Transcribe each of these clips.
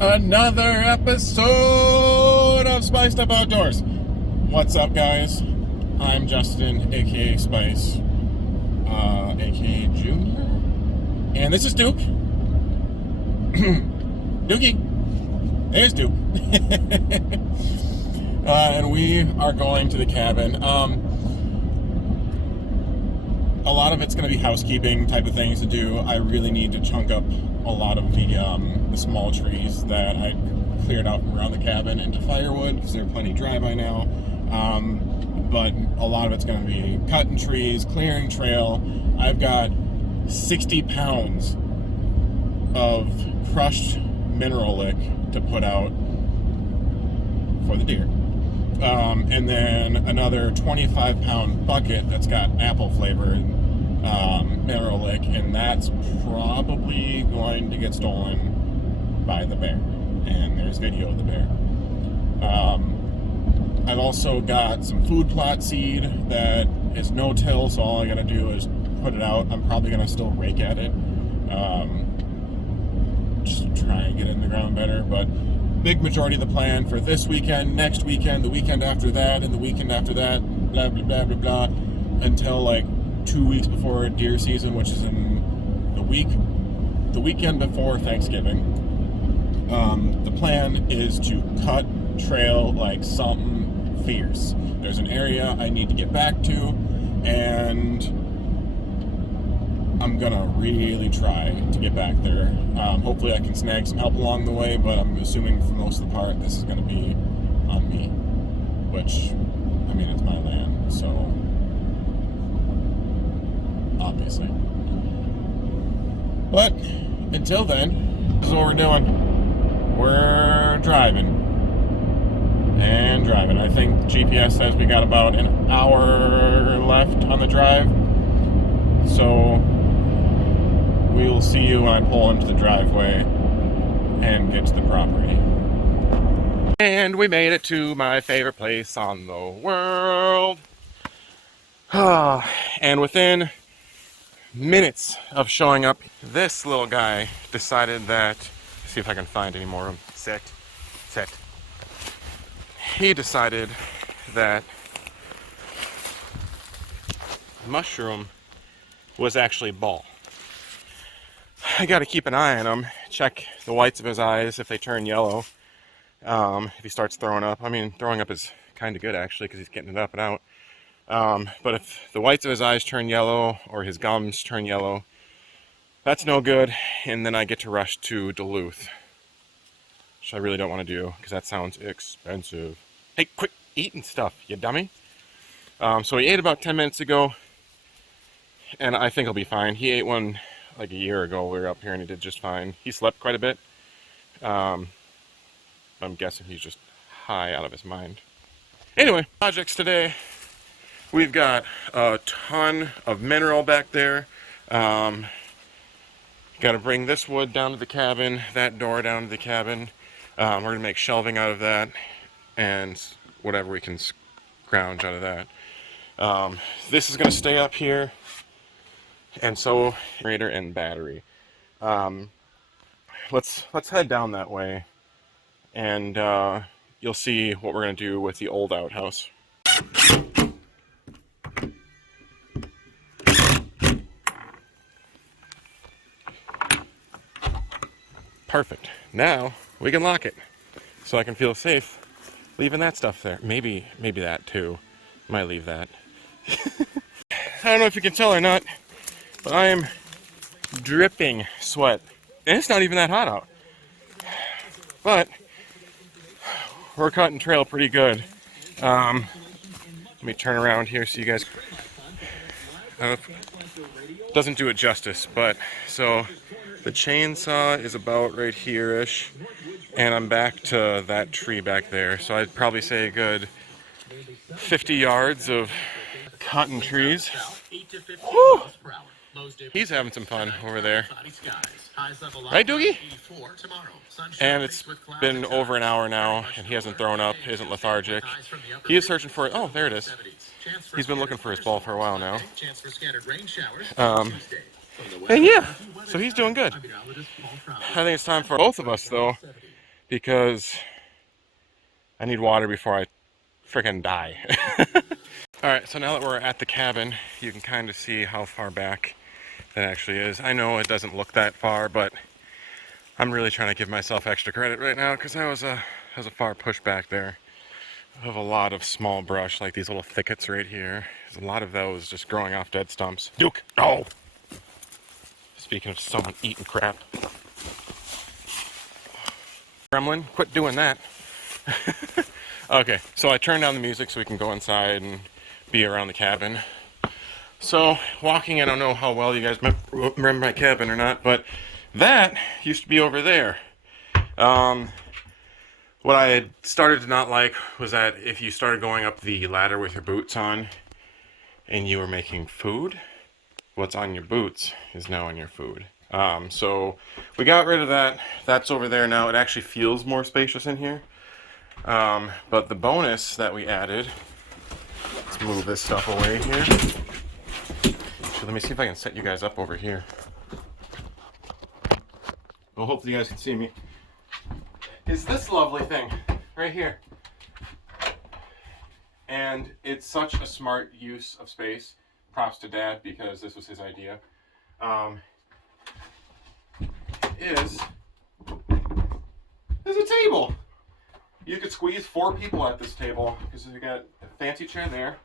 Another episode of Spiced Up Outdoors. What's up, guys? I'm Justin, aka Spice, aka Junior, and this is Duke. Dookie, there's Duke. And we are going to the cabin. A lot of it's going to be housekeeping type of things to do. I really need to chunk up a lot of the small trees that I cleared out from around the cabin into firewood because they're plenty dry by now. But a lot of it's going to be cutting trees, clearing trail. I've got 60 pounds of crushed mineral lick to put out for the deer. And then another 25-pound bucket that's got apple flavored mineral lick, and that's probably going to get stolen by the bear. And there's video of the bear. I've also got some food plot seed that is no-till, so all I gotta do is put it out. I'm probably gonna still rake at it, just to try and get it in the ground better, but big majority of the plan for this weekend, next weekend, the weekend after that, and the weekend after that, blah, blah, blah, blah, blah, until like 2 weeks before deer season, which is in the weekend before Thanksgiving. The plan is to cut trail like something fierce. There's an area I need to get back to, and I'm gonna really try to get back there. Hopefully I can snag some help along the way, but I'm assuming for most of the part this is gonna be on me, which, I mean, it's my land, so obviously. But until then, this is what we're doing. We're driving and driving. I think GPS says we got about an hour left on the drive, so we will see you when I pull into the driveway and get to the property. And we made it to my favorite place on the world. And within minutes of showing up, this little guy decided that, see if I can find any more of them. Sit. He decided that mushroom was actually ball. I got to keep an eye on him, check the whites of his eyes if they turn yellow. If he starts throwing up, I mean, throwing up is kind of good actually because he's getting it up and out. But if the whites of his eyes turn yellow or his gums turn yellow, that's no good, and then I get to rush to Duluth, which I really don't want to do because that sounds expensive. Hey, quit eating stuff, you dummy. So he ate about 10 minutes ago, and I think he'll be fine. He ate one like a year ago. We were up here and he did just fine. He slept quite a bit. I'm guessing he's just high out of his mind. Anyway, projects today. We've got a ton of mineral back there. Got to bring this wood down to the cabin, that door down to the cabin. We're going to make shelving out of that and whatever we can scrounge out of that. This is going to stay up here, and so generator and battery. Let's head down that way, and you'll see what we're going to do with the old outhouse. Perfect. Now we can lock it, so I can feel safe leaving that stuff there. Maybe that too. Might leave that. I don't know if you can tell or not, but I am dripping sweat, and it's not even that hot out. But we're cutting trail pretty good. Let me turn around here so you guys. Doesn't do it justice, but so. The chainsaw is about right here-ish, and I'm back to that tree back there. So I'd probably say a good 50 yards of cotton trees. Whew. He's having some fun over there. Right, Doogie? And it's been over an hour now, and he hasn't thrown up, isn't lethargic. He is searching for it. Oh, there it is. He's been looking for his ball for a while now. And yeah, so he's doing good. I think it's time for both of us, though, because I need water before I frickin' die. Alright, so now that we're at the cabin, you can kind of see how far back that actually is. I know it doesn't look that far, but I'm really trying to give myself extra credit right now because that was a far push back there of a lot of small brush, like these little thickets right here. There's a lot of those just growing off dead stumps. Duke, no! Speaking of someone eating crap. Gremlin, quit doing that. Okay, so I turned down the music so we can go inside and be around the cabin. So, walking, I don't know how well you guys remember my cabin or not, but that used to be over there. What I had started to not like was that if you started going up the ladder with your boots on and you were making food, what's on your boots is now on your food. So we got rid of that. That's over there now. It actually feels more spacious in here. But the bonus that we added, let's move this stuff away here. So let me see if I can set you guys up over here. Well, hopefully you guys can see me. Is this lovely thing right here. And it's such a smart use of space. Props to Dad because this was his idea. Is a table. You could squeeze 4 people at this table because you got a fancy chair there.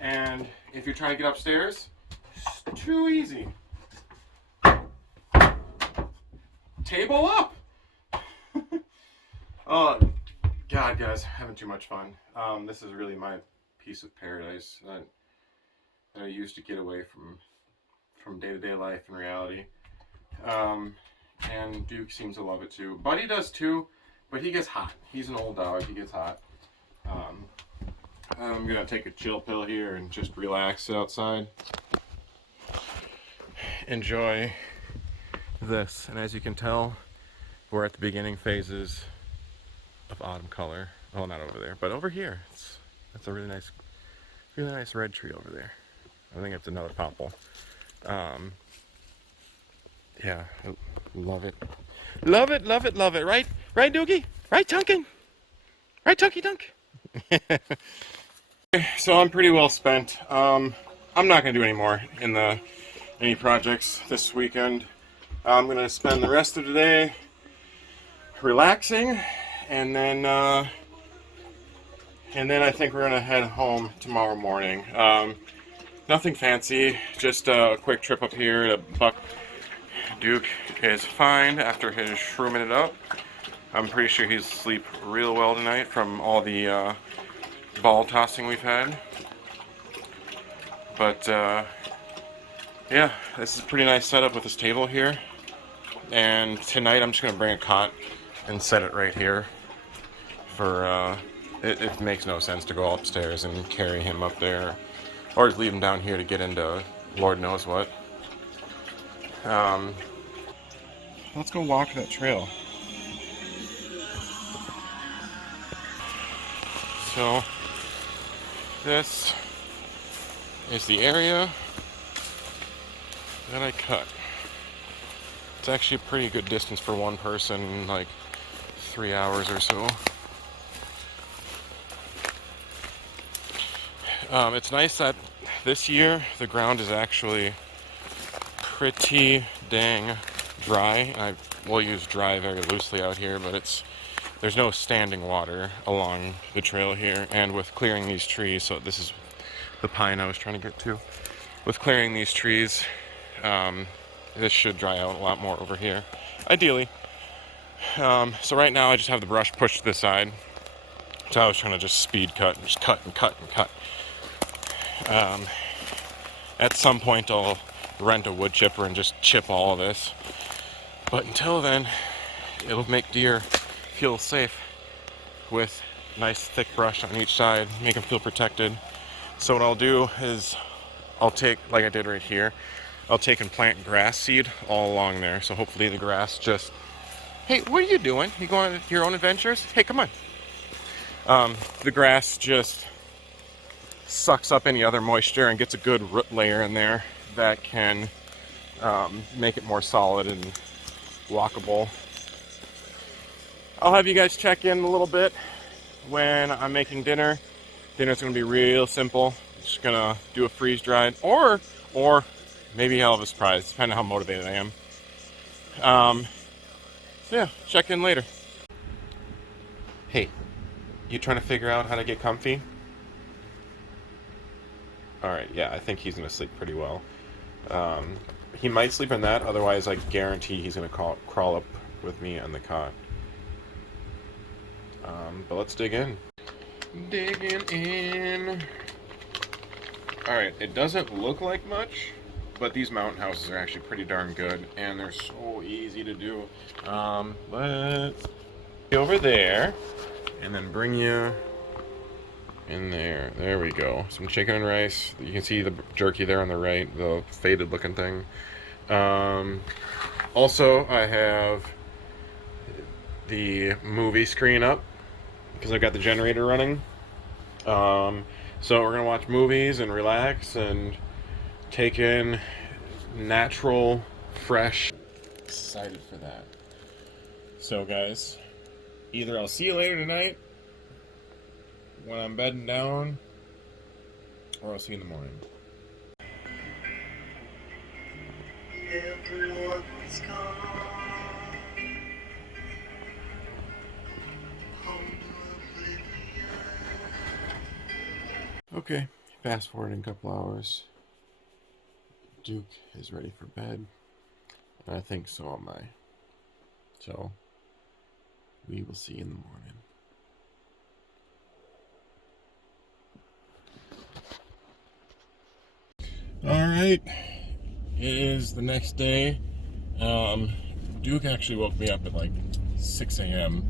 And if you're trying to get upstairs, it's too easy. Table up. Oh, God, guys, having too much fun. This is really my piece of paradise that I used to get away from day-to-day life and reality. And Duke seems to love it too. Buddy does too, but he gets hot. He's an old dog, he gets hot. I'm gonna take a chill pill here and just relax outside. Enjoy this. And as you can tell, we're at the beginning phases of autumn color. Oh, not over there, but over here. That's a really nice red tree over there. I think it's another popple. Yeah, love it. Love it, love it, love it. Right, Doogie? Right, Tunkin? Right, Tunky Dunk? So I'm pretty well spent. I'm not gonna do any more in any projects this weekend. I'm gonna spend the rest of the day relaxing, and then I think we're gonna head home tomorrow morning. Nothing fancy, just a quick trip up here to Buck. Duke is fine after his shrooming it up. I'm pretty sure he's asleep real well tonight from all the ball tossing we've had. But yeah, this is a pretty nice setup with this table here. And tonight I'm just gonna bring a cot and set it right here. For it makes no sense to go upstairs and carry him up there, or just leave him down here to get into Lord knows what. Let's go walk that trail. So this is the area that I cut. It's actually a pretty good distance for one person, like 3 hours or so. It's nice that this year the ground is actually pretty dang dry. I will use dry very loosely out here, but there's no standing water along the trail here. And with clearing these trees, so this is the pine I was trying to get to. With clearing these trees, this should dry out a lot more over here, ideally. So right now I just have the brush pushed to the side. So I was trying to just speed cut and just cut and cut and cut. At some point I'll rent a wood chipper and just chip all of this. But until then, it'll make deer feel safe with nice thick brush on each side, make them feel protected. So what I'll do is I'll take, like I did right here, I'll take and plant grass seed all along there. So hopefully the grass just, hey, what are you doing? You going on your own adventures? Hey, come on. The grass just sucks up any other moisture and gets a good root layer in there that can make it more solid and walkable. I'll have you guys check in a little bit when I'm making dinner. Dinner's gonna be real simple. Just gonna do a freeze dried, or maybe I'll have a surprise, depending on how motivated I am. So yeah, check in later. Hey, you trying to figure out how to get comfy? Alright, yeah, I think he's gonna sleep pretty well. He might sleep in that, otherwise I guarantee he's gonna crawl up with me on the cot. But let's dig in. Digging in. Alright, it doesn't look like much, but these mountain houses are actually pretty darn good, and they're so easy to do. Let's go over there, and then bring you in there. There we go. Some chicken and rice. You can see the jerky there on the right, the faded looking thing. Also, I have the movie screen up, because I've got the generator running. So we're gonna watch movies and relax and take in natural, fresh. Excited for that. So guys, either I'll see you later tonight when I'm bedding down, or I'll see you in the morning. Everyone's gone. Okay, fast forward in a couple hours. Duke is ready for bed, and I think so am I. So, we will see you in the morning. Alright, it is the next day. Duke actually woke me up at like 6 a.m.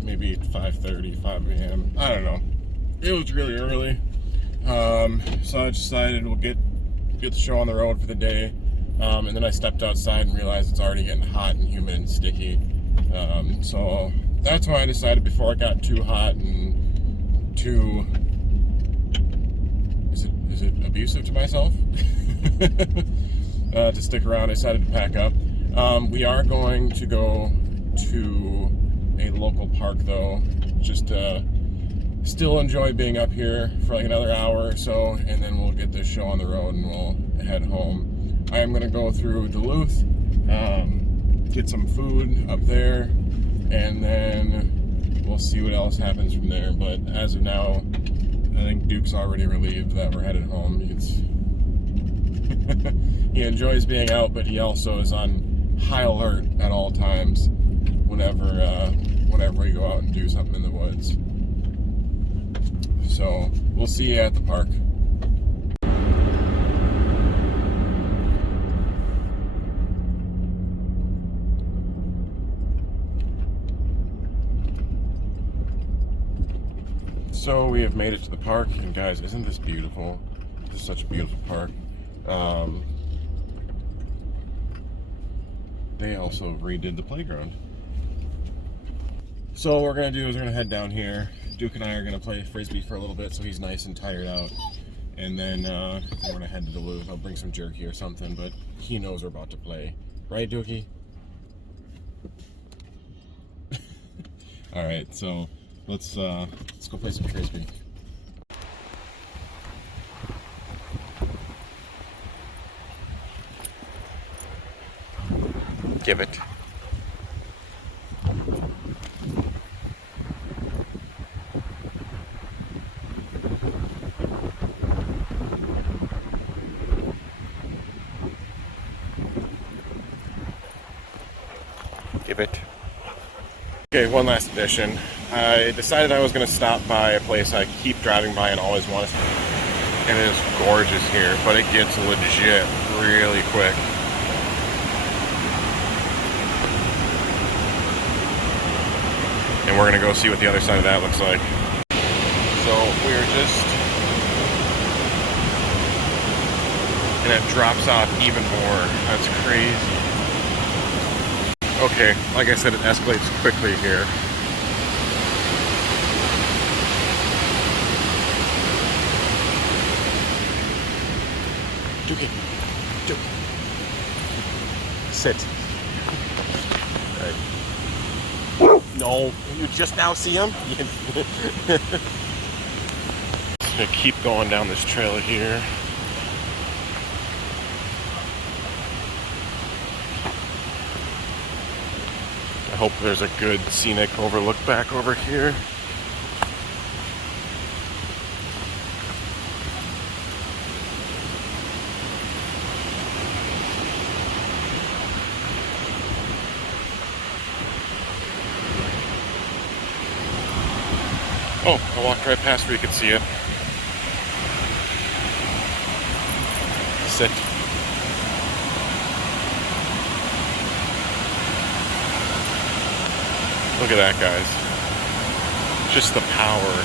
Maybe 5:30, 5 a.m. I don't know. It was really early, so I decided we'll get the show on the road for the day, and then I stepped outside and realized it's already getting hot and humid and sticky, so that's why I decided before it got too hot and too, is it abusive to myself, to stick around. I decided to pack up. We are going to go to a local park though, just still enjoy being up here for like another hour or so, and then we'll get this show on the road and we'll head home. I am going to go through Duluth, get some food up there, and then we'll see what else happens from there. But as of now, I think Duke's already relieved that we're headed home. He enjoys being out, but he also is on high alert at all times whenever we go out and do something in the woods. So, we'll see you at the park. So, we have made it to the park, and guys, isn't this beautiful? This is such a beautiful park. They also redid the playground. So what we're going to do is we're going to head down here. Duke and I are going to play Frisbee for a little bit so he's nice and tired out. And then we're going to head to Duluth. I'll bring some jerky or something, but he knows we're about to play. Right, Dookie? Alright, so let's go play some Frisbee. Give it. Give it. Okay, one last addition. I decided I was going to stop by a place I keep driving by and always want to, and it is gorgeous here, but it gets legit really quick. And we're going to go see what the other side of that looks like. So we're just, and it drops off even more. That's crazy. Okay, like I said, it escalates quickly here. Dookie. Dookie. Sit. All right. No, you just now see him? Just gonna keep going down this trail here. I hope there's a good scenic overlook back over here. Oh, I walked right past where you could see it. Sit. Look at that, guys. Just the power.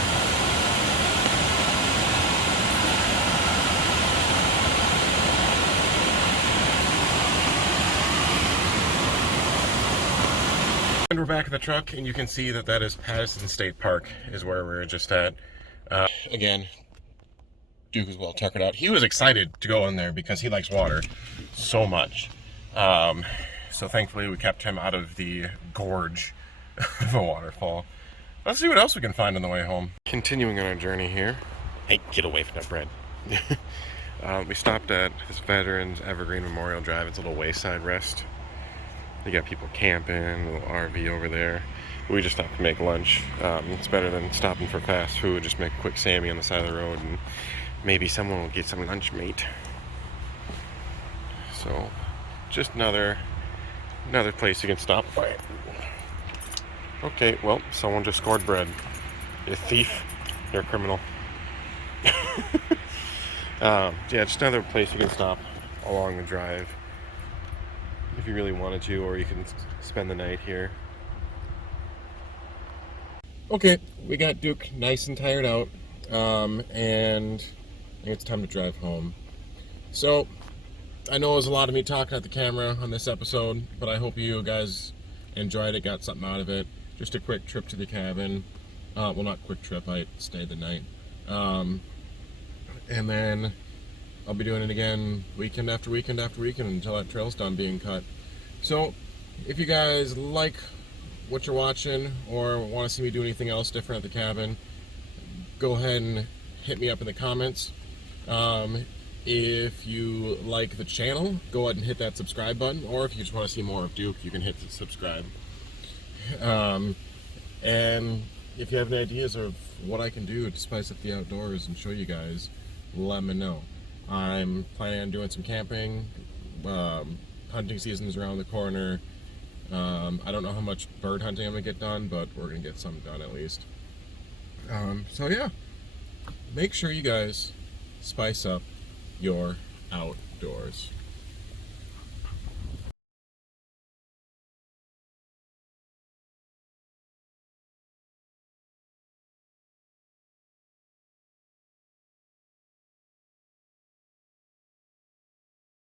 And we're back in the truck, and you can see that that is Patterson State Park, is where we were just at. Again, Duke is well tuckered out. He was excited to go in there because he likes water so much. So thankfully we kept him out of the gorge of a waterfall. Let's see what else we can find on the way home. Continuing on our journey here. Hey, get away from that bread. We stopped at this Veterans Evergreen Memorial Drive. It's a little wayside rest. You got people camping, a little RV over there. We just stopped to make lunch. It's better than stopping for fast food. Just make a quick Sammy on the side of the road, and maybe someone will get some lunch meat. So, just another place you can stop by. Okay, well, someone just scored bread. You're a thief. You're a criminal. Yeah, just another place you can stop along the drive if you really wanted to, or you can spend the night here. Okay, we got Duke nice and tired out, and I think it's time to drive home. So, I know it was a lot of me talking at the camera on this episode, but I hope you guys enjoyed it, got something out of it. Just a quick trip to the cabin. Well, not quick trip, I stayed the night. And then I'll be doing it again weekend after weekend after weekend until that trail's done being cut. So, if you guys like what you're watching or want to see me do anything else different at the cabin, go ahead and hit me up in the comments. If you like the channel, go ahead and hit that subscribe button, or if you just want to see more of Duke, you can hit the subscribe. And if you have any ideas of what I can do to spice up the outdoors and show you guys, let me know. I'm planning on doing some camping. Hunting season is around the corner. I don't know how much bird hunting I'm going to get done, but we're going to get some done at least. So yeah, make sure you guys spice up your outdoors.